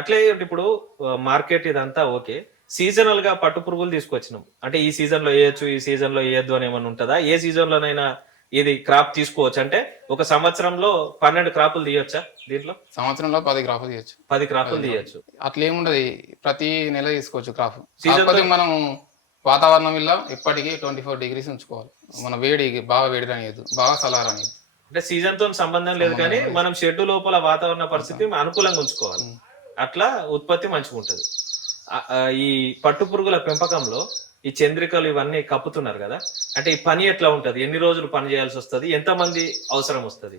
అట్లే ఇప్పుడు మార్కెట్ ఇదంతా ఓకే. సీజనల్గా పట్టు పురుగులు తీసుకొచ్చినాం. అంటే ఈ సీజన్లో వేయొచ్చు ఈ సీజన్లో వేయద్దు అని ఏమన్నా ఉంటుందా? ఏ సీజన్ లోనైనా ఇది క్రాప్ తీసుకోవచ్చు? అంటే ఒక సంవత్సరంలో పన్నెండు క్రాపులు తీయొచ్చా దీంట్లో? సంవత్సరంలో పది క్రాప్ తీయచ్చు. పది క్రాపులు తీయొచ్చు. అట్లా ఏముండదు ప్రతి నెల తీసుకోవచ్చు క్రాప్. కాకపోతే మనం వాతావరణం వల్ల ఎప్పటికీ ట్వంటీ ఫోర్ డిగ్రీస్ ఉంచుకోవాలి. మన వేడి బాగా వేడి రానియద్దు బాగా సలా రానియద్దు అంటే సీజన్తో సంబంధం లేదు కానీ మనం షెడ్ లోపల వాతావరణ పరిస్థితి అనుకూలంగా ఉంచుకోవాలి. అట్లా ఉత్పత్తి మంచిగా ఉంటది ఈ పట్టు పురుగుల పెంపకంలో ఈ చంద్రికలు ఇవన్నీ కప్పుతున్నారు కదా అంటే ఈ పని ఎట్లా ఉంటది? ఎన్ని రోజులు పని చేయాల్సి వస్తది? ఎంత మంది అవసరం వస్తది?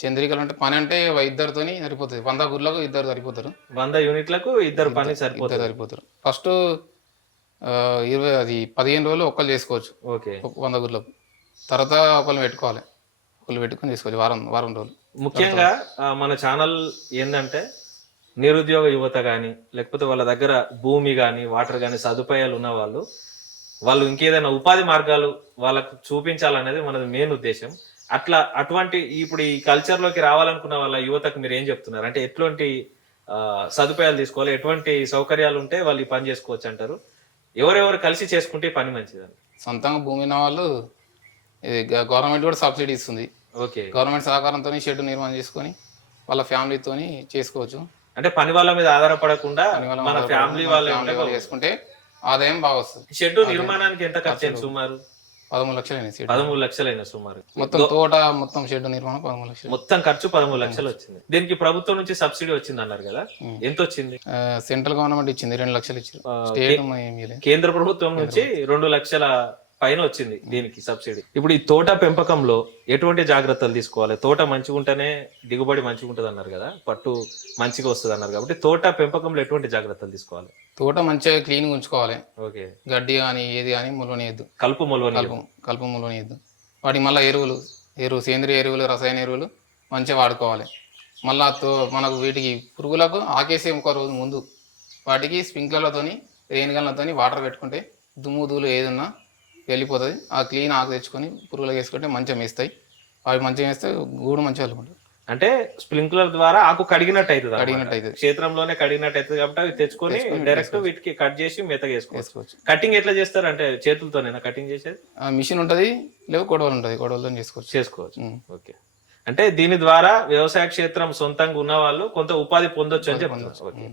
చంద్రికలు అంటే పని అంటే ఇద్దరితోని సరిపోతుంది. వంద గుర్లకు ఇద్దరు సరిపోతారు. వంద యూనిట్లకు ఇద్దరు పని సరిపోతుంది. సరిపోతారు. ఫస్ట్ ఇరవై అది పదిహేను రోజులు ఒక్కరు చేసుకోవచ్చు. ఓకే. వంద గుర్లకు. తర్వాత ఒకళ్ళు పెట్టుకోవాలి. ఒకళ్ళు పెట్టుకొని చేసుకోవచ్చు. వారం వారం రోజులు. ముఖ్యంగా మన ఛానల్ ఏంటంటే నిరుద్యోగ యువత కానీ లేకపోతే వాళ్ళ దగ్గర భూమి కానీ వాటర్ కానీ సదుపాయాలు ఉన్న వాళ్ళు వాళ్ళు ఇంకేదైనా ఉపాధి మార్గాలు వాళ్ళకు చూపించాలనేది మనది మెయిన్ ఉద్దేశం. అట్లా అటువంటి ఇప్పుడు ఈ కల్చర్లోకి రావాలనుకున్న వాళ్ళ యువతకు మీరు ఏం చెప్తున్నారు? అంటే ఎటువంటి సదుపాయాలు తీసుకోవాలి? ఎటువంటి సౌకర్యాలు ఉంటే వాళ్ళు ఈ పని చేసుకోవచ్చు అంటారు. ఎవరెవరు కలిసి చేసుకుంటే పని మంచిదని సొంతంగా భూమి ఉన్న వాళ్ళు ఇది గవర్నమెంట్ కూడా సబ్సిడీ ఇస్తుంది. ఓకే. గవర్నమెంట్ సహకారంతో షెడ్ నిర్మాణం చేసుకొని వాళ్ళ ఫ్యామిలీతోని చేసుకోవచ్చు. అంటే పని వాళ్ళ మీద ఆధారపడకుండా మన ఫ్యామిలీ వాళ్ళే చేసుకుంటే ఆదాయం బాగా వస్తుంది. షెడ్ నిర్మాణానికి ఎంత ఖర్చు అయింది సుమారు? పదమూడు లక్షలు పదమూడు లక్షలైన సుమారు. మొత్తం తోట మొత్తం షెడ్ నిర్మాణం పదమూడు లక్షలు. మొత్తం ఖర్చు పదమూడు లక్షలు వచ్చింది. దీనికి ప్రభుత్వం నుంచి సబ్సిడీ వచ్చింది అన్నారు కదా. ఎంత వచ్చింది? సెంట్రల్ గవర్నమెంట్ ఇచ్చింది రెండు లక్షలు లేదు. కేంద్ర ప్రభుత్వం నుంచి రెండు లక్షల పైన వచ్చింది దీనికి సబ్సిడీ. ఇప్పుడు ఈ తోట పెంపకంలో ఎటువంటి జాగ్రత్తలు తీసుకోవాలి? తోట మంచిగా ఉంటేనే దిగుబడి మంచిగా ఉంటుంది అన్నారు కదా? పట్టు మంచిగా వస్తుంది అన్నారు కాబట్టి తోట పెంపకంలో ఎటువంటి జాగ్రత్తలు తీసుకోవాలి? తోట మంచిగా క్లీన్ ఉంచుకోవాలి. ఓకే. గడ్డి కానీ ఏది కానీ ములవనియద్దు. కలుపు మొలవని కలుపు కలుపు ములవనియద్దు. వాటికి మళ్ళీ ఎరువులు ఎరువు సేంద్రియ ఎరువులు రసాయన ఎరువులు మంచిగా వాడుకోవాలి. మళ్ళా తో మనకు వీటికి పురుగులకు ఆకేసే ఒక రోజు ముందు వాటికి స్ప్రింక్లర్లతోని రెయిన్ గన్లతోని వాటర్ పెట్టుకుంటే దుమ్ము ధూళి ఏదన్నా వెళ్ళిపోతుంది. ఆ క్లీన్ ఆకు తెచ్చుకొని పురుగులకు వేసుకుంటే మంచిగా మేస్తాయి. అవి మంచిగా వేస్తే గూడు మంచిగా వెళ్ళుకుంటుంది అంటే స్ప్రింక్లర్ ద్వారా ఆకు కడిగినట్టు అవుతుంది. కడిగినట్టు అవుతుంది క్షేత్రంలోనే కడిగినట్టు అవుతుంది కాబట్టి అవి తెచ్చుకొని డైరెక్ట్ వీటికి కట్ చేసి మెత్తగా వేసుకోవచ్చు. కటింగ్ ఎట్లా చేస్తారు అంటే చేతులతోనేనా? కటింగ్ చేసేది? ఆ మిషన్ ఉంటుంది లేవు కొడవలు ఉంటుంది. కొడవలతో చేసుకోవచ్చు. చేసుకోవచ్చు. ఓకే. అంటే దీని ద్వారా వ్యవసాయ క్షేత్రం సొంతంగా ఉన్న వాళ్ళు కొంత ఉపాధి పొందొచ్చు అని చెప్తున్నారు.